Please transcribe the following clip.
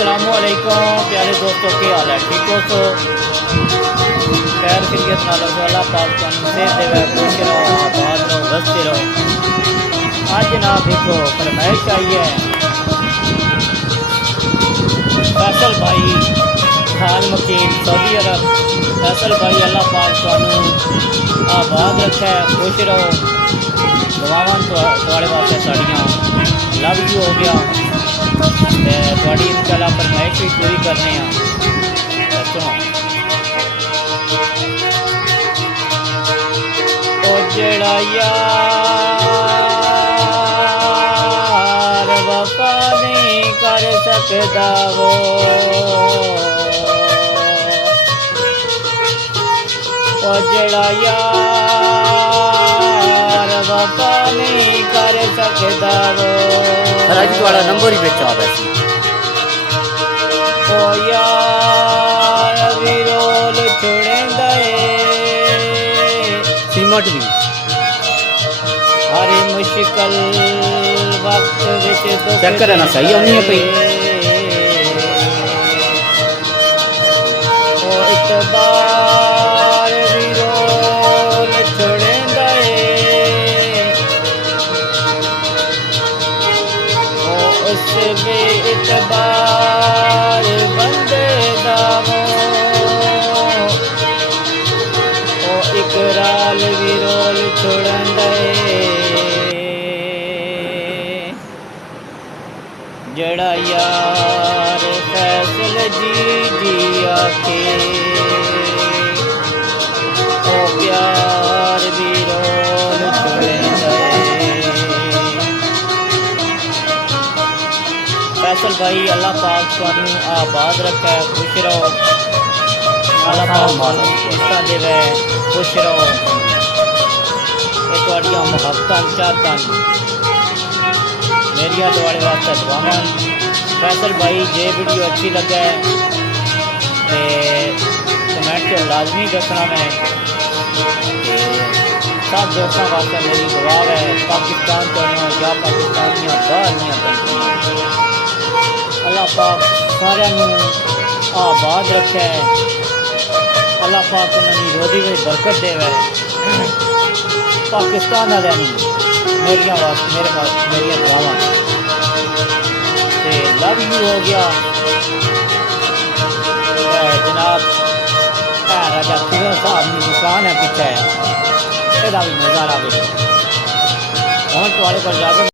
अस्सलामुअलैकुम प्यारे दोस्तों, क्या हाल है? ठीक हो? तो खैर खैरियत नाल अल्लाह पाक तुहानू सेहत देवे, खुश रहो, आबाद रहो, बसते रहो। आज जनाब देखो फरमाइश आई है फैसल भाई खान मकीम सऊदी अरब। फैसल भाई अल्लाह पाक तुहानू आबाद रखे, खुश रहो। दुआवां तुहाड़े वास्ते साड़ियां लव यू हो गया थोड़ी इंशाल्लाह फरमाइश भी पूरी करने सुनो। ओ जेड़ा यार वफा नहीं कर सकदा वो, ओ जेड़ा यार वफा नहीं कर सकदा वो। राजू थोड़ा नंबर ही बेचा वैसे। ओ यार विरोल छुड़ेंदा ए सीमट भी हर मुश्किल वक्त विच चेक करे ना सही होनी है पई। ओ इतबार विरोल छुड़ेंदा ए ओ उस बे इतबार बंदे दावो ओ इकराल विरोल छुड़ंदे जड़ा यार फैसल जी जी आके ओ प्यार विरोल छुड़ंदे। फैसल भाई अल्लाह पाक तुहानू आबाद रखे, खुश रहो। अल्लाह पाक इस्ता देवे, खुश रहो। ये तुहाड़ियां मुहब्बतां चाहतां मेरिया तुहाड़े वास्ते दुआवां। फैसल भाई जे वीडियो अच्छी लगे तो कमेंट च लाजमी दसना। मैं सब दोस्तों वास्ते मेरी दुआ है, पाकिस्तान तो या पाकिस्तान बाहर कंट्रियां अल्लाह पाक सारे आबाद रखे। अल्लाह पाक उन्होंने रोजी में बरकत देवे। पाकिस्तान वाले मेरिया दुआवां लव यू हो गया जनाब। राजा खुदा साहब की दुकान है पीछे, यदा भी नजारा देखो। हम थोड़े पर जाकर